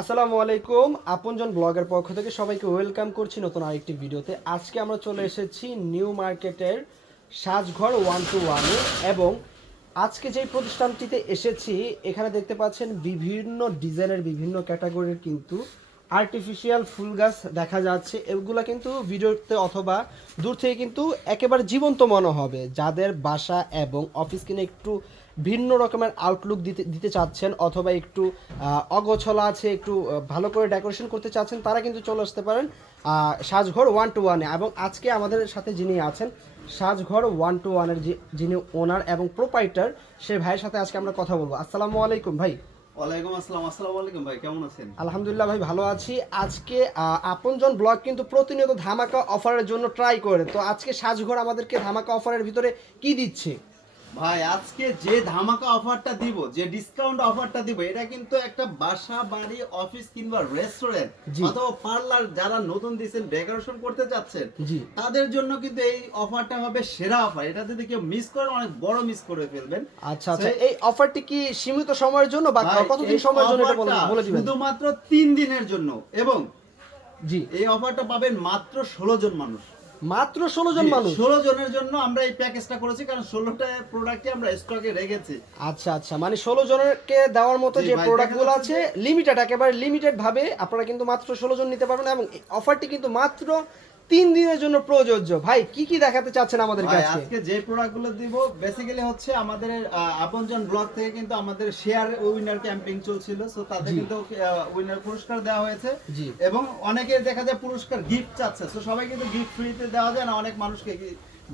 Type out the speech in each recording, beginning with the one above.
আসসালামু আলাইকুম। আপনজন ব্লগের পক্ষ থেকে সবাইকে ওয়েলকাম করছি নতুন আরেকটি ভিডিওতে। আজকে আমরা চলে এসেছি নিউ মার্কেটের সাজঘর 121-এ এবং আজকে যেই প্রতিষ্ঠানটিতে এসেছি এখানে দেখতে পাচ্ছেন বিভিন্ন ডিজাইনের বিভিন্ন ক্যাটাগরির কিন্তু আর্টিফিশিয়াল ফুল গাছ দেখা যাচ্ছে। এগুলো কিন্তু ভিডিওতে অথবা দূর থেকে কিন্তু একেবারে জীবন্ত মনে হবে। যাদের বাসা এবং অফিস কিনে একটু ভিন্ন রকমের আউটলুক দিতে দিতে চাচ্ছেন অথবা একটু অগোছলা আছে, একটু ভালো করে ডেকোরেশন করতে চাচ্ছেন, তারা কিন্তু চলে আসতে পারেন সাজঘর 121-এ। এবং আজকে আমাদের সাথে যিনি আছেন সাজঘর 121-এর যিনি ওনার এবং প্রোপাইটার, সেই ভাইয়ের সাথে আজকে আমরা কথা বলবো। আসসালামু আলাইকুম ভাই। ওয়ালাইকুম আসসালাম। আসসালামু আলাইকুম ভাই, কেমন আছেন? আলহামদুলিল্লাহ ভাই, ভালো আছি। আজকে আপনজন ব্লগ কিন্তু প্রতিনিয়ত ধামাকা অফারের জন্য ট্রাই করে, তো আজকে সাজঘর আমাদেরকে ধামাকা অফারের ভিতরে কি দিচ্ছে? ভাই আজকে যে ধামাকা অফারটা দিব, যে ডিসকাউন্ট অফারটা দিব, এটা কিন্তু একটা বাসা বাড়ি অফিস কিংবা রেস্টুরেন্ট জি। অথবা পার্লার যারা নতুন দিচ্ছেন ডেকোরেশন করতে চাচ্ছেন জি। তাদের জন্য কিন্তু এই অফারটা হবে সেরা অফার। এটা যদি কেউ মিস করেন অনেক বড় মিস করে ফেলবেন। আচ্ছা আচ্ছা, এই অফারটি কি সীমিত সময়ের জন্য বা ভাই, কতদিন এই সময়ের জন্য এটা অফারটা বলে দিবেন? শুধুমাত্র 3 দিনের জন্য এবং জি। এই অফারটা পাবেন মাত্র 16 জন মানুষ। মাত্র 16 জন মানুষ? 16 জনের জন্য আমরা এই প্যাকেজটা করেছি, কারণ 16টা প্রোডাক্টই আমরা স্টকে রেখেছি। আচ্ছা আচ্ছা, মানে 16 জনকে দেওয়ার মতো জি যে ভাই, প্রোডাক্টগুলো দেখা আছে যাচ্ছে লিমিটেড, একেবারে লিমিটেড ভাবে আপনারা কিন্তু মাত্র 16 জন নিতে পারবেন এবং অফারটি কিন্তু মাত্র 3 দিনের জন্য প্রযোজ্য। ভাই কি কি দেখাতে চাচ্ছেন আমাদের ভাই কাছে? আজকে যে প্রোডাক্টগুলো দিব বেসিক্যালি হচ্ছে আমাদের আপনজন ব্লগ থেকে কিন্তু আমাদের শেয়ার উইনার ক্যাম্পেইন চলছিল, সো তাদের জি। কিন্তু উইনার পুরস্কার দেওয়া হয়েছে। জি। এবং অনেকে দেখা যায় পুরস্কার গিফট চাচ্ছে, সো সবাই কিন্তু গিফট ফ্রিতে দেওয়া যায় না, অনেক মানুষকে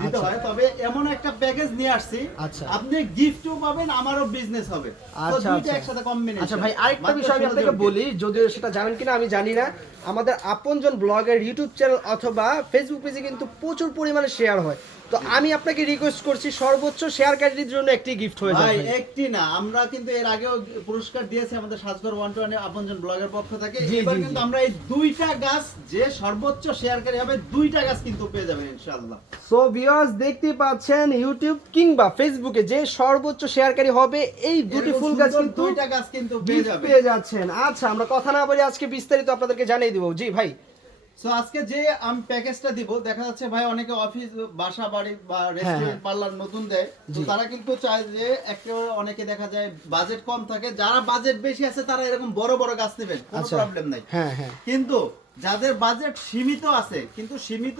দিতে আচ্ছা। হয়। তবে এমন একটা প্যাকেজ নিয়ে আসছি, আচ্ছা। আপনি গিফটও পাবেন, আমারও বিজনেস হবে। তো আচ্ছা দুইটা আচ্ছা। একসাথে কম্বিনেশন। আচ্ছা ভাই, আরেকটা বিষয় আমি আপনাকে বলি, যদিও সেটা জানেন কিনা আমি জানি না। আমাদের আপনজন ব্লগের ইউটিউব চ্যানেল অথবা ফেসবুক পেজে কিন্তু প্রচুর পরিমাণে শেয়ার হয়, তো আমি আপনাকে রিকোয়েস্ট করছি সর্বোচ্চ শেয়ারকারীদের জন্য একটি গিফট হয়ে ভাই যাবে। একটি না, আমরা কিন্তু এর আগেও পুরস্কার দিয়েছি আমাদের সাজঘর 121 আপনজন ব্লগের পক্ষ থেকে। জি, এবার জি, কিন্তু জি। আমরা এই দুইটা গাছ যে সর্বোচ্চ শেয়ারকারী হবে, দুইটা গাছ কিন্তু পেয়ে যাবেন ইনশাআল্লাহ। সো ভিউয়ার্স, দেখতে পাচ্ছেন ইউটিউব কিংবা ফেসবুকে যে সর্বোচ্চ শেয়ারকারী হবে এই দুটি এরকম ফুল গাছ সুন্দর কিন্তু দুইটা গাছ কিন্তু পেয়ে gift যাবেন। পেয়ে যাচ্ছেন। আচ্ছা, আমরা কথা না বলে আজকে বিস্তারিত আপনাদেরকে জানিয়ে দিব। জি ভাই। সো আজকে যে আমি প্যাকেজটা দিব, দেখা যাচ্ছে ভাই অনেকে অফিস বাসা বাড়ি বা রেস্টুরেন্ট পার্লার নতুন দেয়, তো জি। তারা কিন্তু চায় যে একেবারে, অনেকে দেখা যায় বাজেট কম থাকে, যারা বাজেট বেশি আছে তারা এরকম বড় বড় গাছ নেবেন, কোনো আচ্ছা। প্রবলেম নাই। হ্যাঁ হ্যাঁ। কিন্তু যাদের বাজেট সীমিত আছে, কিন্তু সীমিত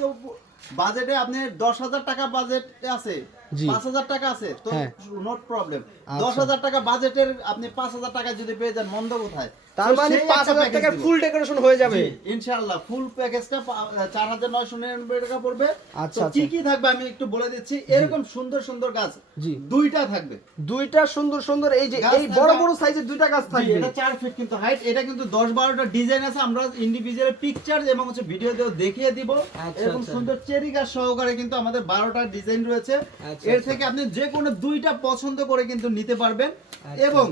বাজেটে আপনি 10,000 টাকা বাজেট আছে, জি। 5,000 টাকা আছে, তো হ্যাঁ। Note problem. আচ্ছা। 10,000 টাকা বাজেটের আপনি 5,000 টাকা যদি পেয়ে যান, মন্দ কোথায়? তার তো মানে সেই একটা 5,000 প্যাকেজ টাকার দিব। ফুল ডেকোরেশন হয়ে যাবে। জি, ইনশাআল্লাহ ফুল প্যাকেজটা 4,999 টাকা পড়বে। আচ্ছা, তো কি আচ্ছা। কি থাকবে আমি একটু বলে দিচ্ছি। এরকম সুন্দর সুন্দর গাছ জি। দুইটা থাকবে। দুইটা সুন্দর সুন্দর এই যে গাছ এই থাকবে। বড় বড় সাইজের দুইটা গাছ জি, থাকবে। এটা 4 ফিট কিন্তু হাইট। এটা কিন্তু 10-12টা ডিজাইন আছে, আমরা ইন্ডিভিজুয়াল পিকচার এবং হচ্ছে ভিডিও দিয়ে দেখিয়ে দিব। আচ্ছা, এরকম আচ্ছা। সুন্দর চেরি গাছ সহকারে কিন্তু আমাদের 12টা ডিজাইন রয়েছে। আচ্ছা, এর আচ্ছা। থেকে আপনি যে কোনো দুইটা পছন্দ করে কিন্তু নিতে পারবেন। আচ্ছা। এবং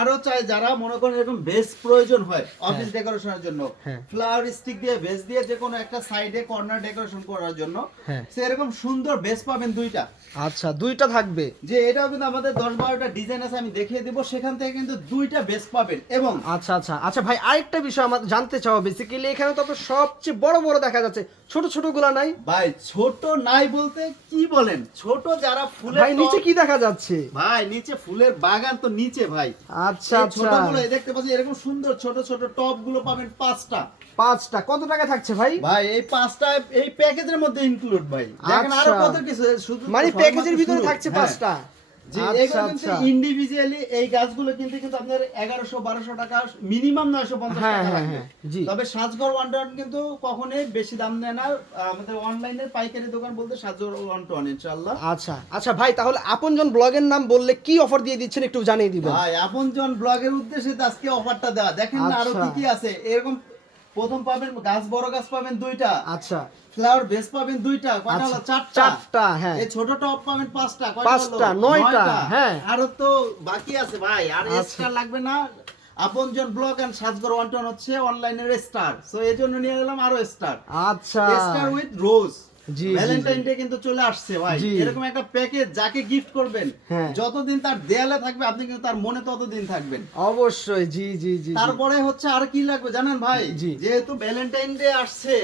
আরো চাই যারা মনে করেন এরকম বেস প্রয়োজন হয় অফিস ডেকোরেশনের জন্য, হ্যাঁ। ফ্লাওয়ার স্টিক দিয়ে বেস দিয়ে যে কোনো একটা সাইডে কর্নার ডেকোরেশন করার জন্য, হ্যাঁ। সেরকম সুন্দর বেস পাবেন দুইটা। আচ্ছা, দুইটা থাকবে। যে এটাও কিন্তু আমাদের 10-12টা ডিজাইন আছে, আমি দেখিয়ে দিব, সেখান থেকে কিন্তু দুইটা বেস পাবেন। এবং আচ্ছা আচ্ছা আচ্ছা ভাই, আরেকটা বিষয় আমার জানতে চাও, বেসিক্যালি এখানে তো আপনার সবচেয়ে বড় বড় দেখা যাচ্ছে, ছোট ছোট গুলা নাই? ভাই ছোট নাই বলতে কি বলেন, ছোট যারা ফুলের ভাই নিচে টব- কি দেখা যাচ্ছে? ভাই নিচে ফুলের বাগান তো নিচে ভাই। আচ্ছা এই আচ্ছা। ছোটগুলো এই দেখতে পাচ্ছেন, এরকম সুন্দর ছোট ছোট টপ গুলো পাবেন 5টা। 5টা কত টাকা থাকছে ভাই? ভাই এই 5টা এই প্যাকেজের মধ্যে ইনক্লুড ভাই। দেখেন আরো আচ্ছা। কত কিছু, শুধু মানে সবার প্যাকেজের মাত্র ভিতরে শুরু। থাকছে হ্যাঁ। 5টা? জি, আচ্ছা এগুলো কিন্তু আচ্ছা। ইন্ডিভিজুয়ালি এই গাছগুলো কিন্তু কিন্তু আপনার 1100-1200 টাকা, মিনিমাম 950 হ্যাঁ, টাকা হ্যাঁ, লাগবে। হ্যাঁ, জি। তবে সাজঘর 121 কিন্তু কখনোই বেশি দাম নেয় না। আমাদের অনলাইনের পাইকারি দোকান বলতে সাজঘর 121 ইনশাআল্লাহ। আচ্ছা আচ্ছা ভাই, তাহলে আপনজন ব্লগের নাম বললে কি অফার দিয়ে দিচ্ছেন একটু জানিয়ে দিবেন। ভাই আপনজন ব্লগের উদ্দেশ্যে তো আজকে অফারটা দেওয়া, দেখেন না আরো আচ্ছা। কি কি আছে। এরকম প্রথম পাবেন গাছ, বড় গাছ পাবেন 2টা, আচ্ছা। ফ্লাওয়ার বেস পাবেন 2টা, কয়টা হলো? আচ্ছা, 4টা। 4টা, হ্যাঁ। এই ছোট টপ পাবেন 5টা, কয়টা হলো? 5টা, 9টা, হ্যাঁ। আরো তো বাকি আছে ভাই, আর আচ্ছা। এক্সট্রা লাগবে না। আপনজন ব্লগ এন্ড সাজঘর 121 হচ্ছে অনলাইনের স্টার, সো এই জন্য নিয়ে গেলাম আরো স্টার। আচ্ছা। Star with rose. G, Valentine day কিন্তু চলে আসছে ভাই, জি। এরকম একটা প্যাকেজ যাকে গিফট করবেন হ্যাঁ। যতদিন তার দেয়ালে থাকবে আপনি কিন্তু তার মনে ততদিন থাকবেন। অবশ্যই, জি জি জি জি। তারপরে হচ্ছে আর কি লাগবে জানেন ভাই, জি। যেহেতু ভ্যালেন্টাইন ডে আসছে,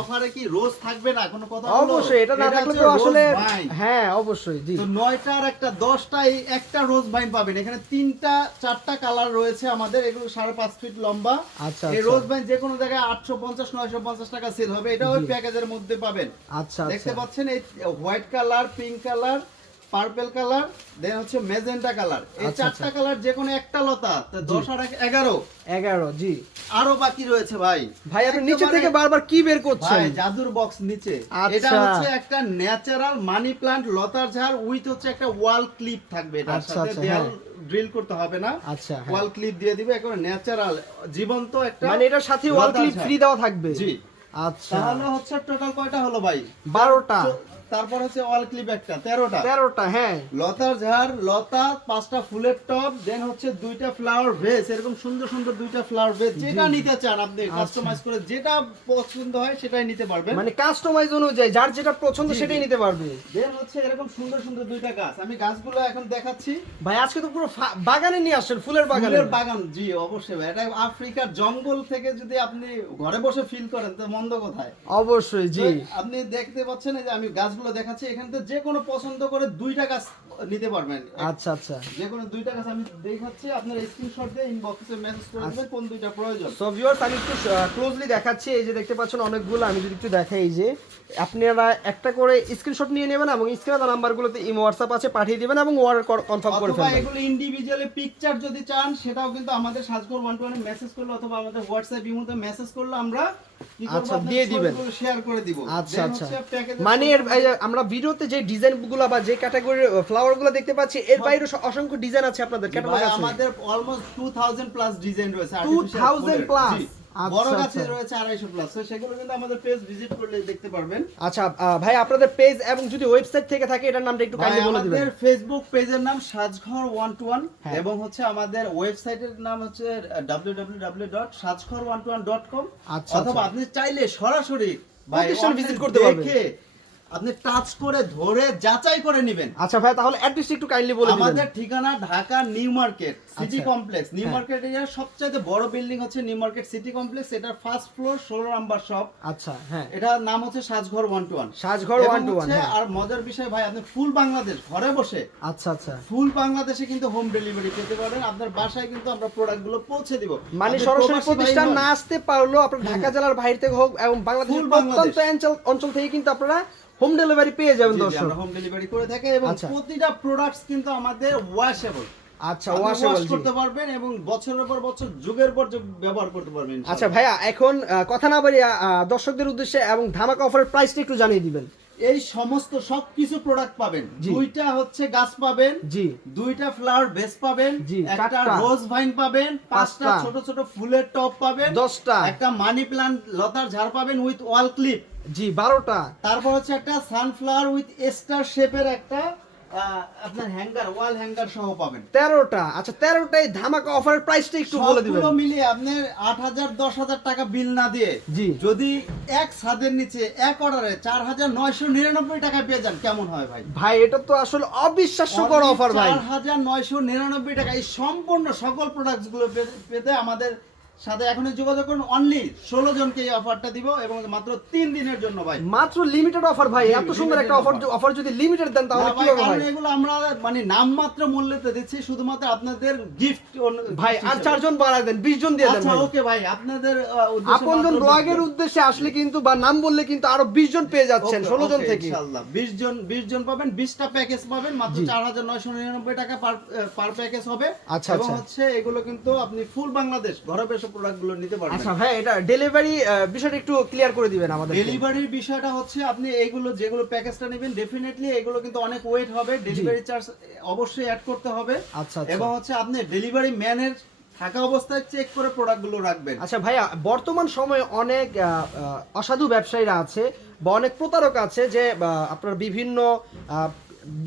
অফারে কি রোজ থাকবে না কোনো কথা হলো? অবশ্যই, এটা না থাকলে হচ্ছে তো রোজ আসলে ভাইন। হ্যাঁ অবশ্যই, জি। তো 9টার একটা 10টায় একটা রোজ ভাইন পাবেন। এখানে 3টা 4টা কালার রয়েছে আমাদের, এগুলো 5.5 ফিট লম্বা। আচ্ছা, এই আচ্ছা। রোজ ভাইন যে কোনো জায়গায় 850 950 টাকা সেল হবে, এটা ওই জি। প্যাকেজের মধ্যে পাবেন। আচ্ছা দেখতে আচ্ছা। পাচ্ছেন এই white colour, pink colour, purple colour, then হচ্ছে মেজেন্টা কালার, এই আচ্ছা, 4টা আচ্ছা। কালার যে কোনো একটা লতা, তো 10 আর 11। 11, জি। আরো বাকি রয়েছে ভাই। ভাই আপনি নিচে একেবারে- থেকে বারবার কি বের করছেন? ভাই জাদুর বক্স নিচে। আচ্ছা। এটা হচ্ছে একটা ন্যাচারাল মানি প্লান্ট লতার ঝাড় উইথ হচ্ছে একটা ওয়াল ক্লিপ থাকবে, এটার আচ্ছা, সাথে আচ্ছা, দেয়াল হ্যাঁ। ড্রিল করতে হবে না। আচ্ছা, হ্যাঁ। ওয়াল ক্লিপ দিয়ে দিবে, একেবারে ন্যাচারাল জীবন্ত একটা, মানে এটার সাথে ওয়াল লতার ক্লিপ ঝাড়। ফ্রি দেওয়া থাকবে? জি। আচ্ছা। তাহলে হচ্ছে টোটাল কয়টা হলো ভাই? 12টা। তারপর হচ্ছে ওয়াল ক্লিপ একটা, 13টা। 13টা, হ্যাঁ। লতার ঝাড়, লতা, 5টা ফুলের টব, দেন হচ্ছে 2টা ফ্লাওয়ার ভেস, এরকম সুন্দর সুন্দর 2টা ফ্লাওয়ার ভেস, যেটা নিতে চান আপনি কাস্টমাইজ করে যেটা পছন্দ হয় সেটাই নিতে পারবেন। মানে কাস্টমাইজ অনুযায়ী যার যেটা পছন্দ জি, জি। সেটাই নিতে পারবে। দেন হচ্ছে এরকম সুন্দর সুন্দর 2টা গাছ, আমি গাছগুলো এখন দেখাচ্ছি। ভাই আজকে তো পুরো বাগানে নিয়ে আসছেন, ফুলের বাগানে। ফুলের বাগান, জি অবশ্যই ভাই। এটা আফ্রিকার জঙ্গল থেকে যদি আপনি ঘরে বসে ফিল করেন তো মন্দ কোথায়? অবশ্যই, জি। তো আপনি দেখতে পাচ্ছেন এই যে আমি গাছগুলো দেখাচ্ছি, এখান থেকে যে কোনো পছন্দ করে 2টা গাছ নিতে পারবেন। আচ্ছা আচ্ছা। যে কোনো 2টা গাছ আমি দেখাচ্ছি, আপনার স্ক্রিনশট দিয়ে ইনবক্সে মেসেজ করে দিবেন কোন 2টা প্রয়োজন। সো ভিউয়ার্স, আমি একটু ক্লোজলি দেখাচ্ছি। এই যে দেখতে পাচ্ছেন অনেকগুলো, আমি যদি একটু দেখাই, এই যে আপনারা একটা করে স্ক্রিনশট নিয়ে নেবেন এবং স্ক্রিনে দেওয়া নাম্বারগুলোতে ইমো হোয়াটসঅ্যাপ আছে, পাঠিয়ে দিবেন এবং অর্ডার কনফার্ম করে অথবা ফেলবেন। এগুলো ইন্ডিভিজুয়ালি পিকচার যদি চান সেটাও কিন্তু আমাদের সাজগর 121 মেসেজ করলে অথবা আমাদের হোয়াটসঅ্যাপ ইমোতে মেসেজ করলে আমরা কি করব, আচ্ছা, আপনাদের দিয়ে দিবেন। ছবিগুলো শেয়ার করে দিব। আচ্ছা Then আচ্ছা। হচ্ছে প্যাকেজের মানে এই যে আমরা ভিডিওতে যে ডিজাইনগুলো বা যে ক্যাটাগরির ফ্লাওয়ারগুলো দেখতে পাচ্ছি, এর বাইরে অসংখ্য ডিজাইন আছে আপনাদের ক্যাটালগ ভাই, আছে। আমাদের অলমোস্ট 2000 প্লাস ডিজাইন রয়েছে, 2000 plus? বড় আচ্ছা, গাছে আচ্ছা। রয়েছে 250 প্লাস, তো সেগুলো কিন্তু আমাদের পেজ ভিজিট করলে দেখতে পারবেন। আচ্ছা ভাই, আপনাদের পেজ এবং যদি ওয়েবসাইট থেকে থাকে এটার নামটা একটু ভাই, কাইন্ডলি বলে দিবেন। আমাদের ফেসবুক পেজের নাম সাজঘর 121 হ্যাঁ। এবং হচ্ছে আমাদের ওয়েবসাইটের নাম হচ্ছে www.sajghor121.com। আচ্ছা, অথবা আচ্ছা। আপনি চাইলে সরাসরি ভাই প্রতিষ্ঠান online visit করতে পারবেন। দেখে আপনি টাচ করে ধরে যাচাই করে নেবেন। আচ্ছা ভাই, তাহলে অ্যাড্রেস একটু কাইন্ডলি বলে দিবেন। আমাদের ঠিকানা ঢাকা নিউ মার্কেট সিটি আচ্ছা। কমপ্লেক্স। নিউ হ্যাঁ। মার্কেট এরিয়ার সবচেয়ে বড় বিল্ডিং হচ্ছে নিউ মার্কেট সিটি কমপ্লেক্স, এটার ফার্স্ট ফ্লোর 16 নাম্বার শপ। আচ্ছা, হ্যাঁ। এটার নাম হচ্ছে সাজঘর 121। সাজঘর এবং 121, হচ্ছে হ্যাঁ। আর মজার বিষয় ভাই, আপনি ফুল বাংলাদেশ ঘরে বসে আচ্ছা আচ্ছা। ফুল বাংলাদেশে কিন্তু হোম ডেলিভারি পেতে পারেন। আপনার বাসায় কিন্তু আমরা প্রোডাক্টগুলো পৌঁছে দিব। মানে আপনি সরাসরি প্রবাসী প্রতিষ্ঠান ভাই না হন, আসতে পারলেও আপনার ঢাকা জেলার বাইরে থেকে হোক এবং বাংলাদেশের ফুল প্রত্যন্ত বাংলাদেশ। অঞ্চল থেকে কিন্তু আপনারা হোম ডেলিভারি পেয়ে যাবেন জি, জি, দর্শক। আমরা হোম ডেলিভারি করে থাকি এবং আচ্ছা। প্রতিটা প্রোডাক্টস কিন্তু আমাদের ওয়াশেবল। আচ্ছা, আপনি ওয়াশেবল, ওয়াশ জি। করতে পারবেন এবং বছরের পর বছর যুগের পর যুগ ব্যবহার করতে পারবেন ইনশাআল্লাহ। আচ্ছা ভাইয়া, এখন কথা না বাড়িয়ে দর্শকদের উদ্দেশ্যে এবং ধামাকা অফারের প্রাইসটা একটু জানিয়ে দিবেন। এই সমস্ত সবকিছু প্রোডাক্ট পাবেন। জি। 2টা হচ্ছে গাছ পাবেন, জি। 2টা ফ্লাওয়ার বেস পাবেন, জি, একটা 4টা রোজ ভাইন পাবেন, 5টা 5টা ছোট ছোট ফুলের টব পাবেন, 10টা একটা মানি প্লান্ট লতার ঝাড় পাবেন উইথ ওয়াল ক্লিপ। জি, 12টা। তারপর হচ্ছে একটা সানফ্লাওয়ার উইথ স্টার শেপের একটা আপনার হ্যাঙ্গার, ওয়াল হ্যাঙ্গার সহ পাবেন। 13টা। আচ্ছা, 13টাই ধামাকা অফারের প্রাইসটা একটু বলে দিবেন। সবগুলো মিলিয়ে আপনার 8000 10000 টাকা বিল না দিয়ে জি। যদি এক ছাদের নিচে এক অর্ডারে 4999 টাকা পেয়ে যান, কেমন হয় ভাই? ভাই, এটা তো আসলে অবিশ্বাস্যকর অফার ভাই। 4999 টাকা এই সম্পূর্ণ সকল প্রোডাক্টস গুলো পেতে আমাদের সাথে এখনই যোগাযোগ করুন। অনলি 16 জনকে এই অফারটা দিব এবং মাত্র 3 দিনের জন্য ভাই। মাত্র লিমিটেড অফার ভাই। জি, এত সুন্দর একটা limited অফার, offer। অফার যদি লিমিটেড দেন তাহলে না কি ভাই, হবে কারণ ভাই? এগুলো আমরা মানে নামমাত্র মূল্যতে দিচ্ছি শুধুমাত্র আপনাদের গিফট ভাই আর 4 জন বাড়ায় দেন, 20 জন দিয়ে দেন আচ্ছা ভাই। ওকে ভাই, আপনাদের উদ্দেশ্যে আপনজন মাত্র ব্লগের 20 জন। উদ্দেশ্যে আসলে কিন্তু বা নাম বললে কিন্তু আরো 20 জন পেয়ে যাচ্ছেন ওকে, 16 জন ওকে, থেকে। ইনশাআল্লাহ 20 জন পাবেন, 20টা প্যাকেজ পাবেন, মাত্র জি। 4999 টাকা পার প্যাকেজ হবে। আচ্ছা, এবং আচ্ছা। হচ্ছে এগুলো কিন্তু আপনি ফুল বাংলাদেশ ঘরে বসে প্রোডাক্টগুলো নিতে পারবেন। আচ্ছা ভাই, এটা ডেলিভারি বিষয়টা একটু ক্লিয়ার করে দিবেন আমাদের। ডেলিভারির বিষয়টা হচ্ছে আপনি এইগুলো যেগুলো প্যাকেজটা নেবেন ডেফিনেটলি এগুলো কিন্তু অনেক ওয়েট হবে, ডেলিভারি চার্জ অবশ্যই অ্যাড করতে হবে। আচ্ছা, আচ্ছা। এবং হচ্ছে আপনি ডেলিভারি ম্যানের থাকা অবস্থায় চেক করে প্রোডাক্টগুলো রাখবেন। আচ্ছা ভাইয়া, বর্তমান সময়ে অনেক অসাধু ব্যবসায়ীরা আছে বা অনেক প্রতারক আছে যে আপনার বিভিন্ন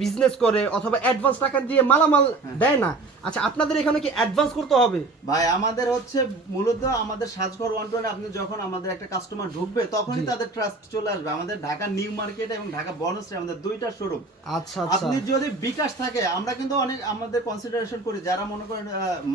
বিজনেস করে অথবা অ্যাডভান্স টাকা দিয়ে মালামাল দেয় না, আচ্ছা আপনাদের এখানে কি অ্যাডভান্স করতে হবে? ভাই আমাদের হচ্ছে মূলত আমাদের সাজঘর 120 আপনি যখন আমাদের একটা কাস্টমার ঢুকবে তখনই জি। তাদের ট্রাস্ট চলে আসবে। আমাদের ঢাকা নিউ মার্কেট এবং ঢাকা বনশ্রী আমাদের দুইটা শোরুম। আচ্ছা আচ্ছা আপনি যদি বিকাশ থাকে, আমরা কিন্তু অনেক আমাদের কনসিডারেশন করি যারা মনে করেন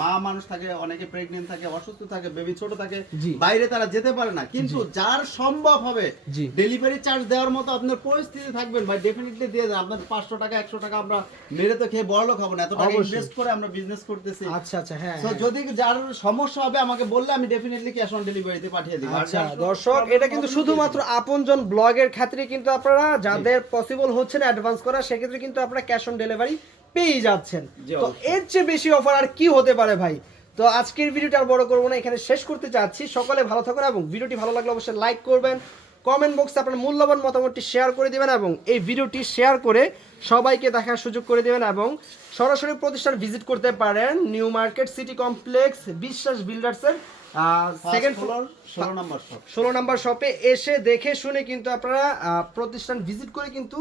মা মানুষ থাকে, অনেকে প্রেগনেন্ট থাকে, অসুস্থ থাকে, বেবি ছোট থাকে, জি। বাইরে তারা যেতে পারে না, কিন্তু যার সম্ভব হবে জি। ডেলিভারি চার্জ দেওয়ার মতো আপনার পরিস্থিতি থাকবেন ভাই, ডেফিনেটলি দিয়ে দেন। আপনার 500 টাকা 100 টাকা আমরা মেরে তো খেয়ে বড়লোক হবো না, এত টাকা অবশ্যই। ইনভেস্ট করে আমরা বিজনেস করতেছি। আচ্ছা আচ্ছা হ্যাঁ So, হ্যাঁ। যদি যার সমস্যা হবে আমাকে বললে আমি ডেফিনেটলি ক্যাশ অন ডেলিভারিতে পাঠিয়ে দিব। আর আচ্ছা যার দর্শক এটা কিন্তু শুধুমাত্র আপনজন ব্লগের ক্ষেত্রে কিন্তু আপনারা যাদের পসিবল হচ্ছে না অ্যাডভান্স করা সেক্ষেত্রে কিন্তু আপনারা ক্যাশ অন ডেলিভারি পেয়ে যাচ্ছেন। জি, তো অবশ্যই। এর চেয়ে বেশি অফার আর কি হতে পারে ভাই? তো আজকের ভিডিওটা আর বড় করবো না, এখানে শেষ করতে চাচ্ছি। সকলে ভালো থাকুন এবং ভিডিওটি ভালো লাগলে অবশ্যই লাইক করবেন, কমেন্ট বক্সে আপনার মূল্যবান মতামতটি শেয়ার করে দিবেন এবং এই ভিডিওটি শেয়ার করে সবাইকে দেখার সুযোগ করে দিবেন এবং সরাসরি প্রতিষ্ঠান ভিজিট করতে পারেন new market city complex Biswas বিল্ডার্সের second floor 16 number shop. 16 number শপে এসে দেখে শুনে কিন্তু আপনারা প্রতিষ্ঠান ভিজিট করে কিন্তু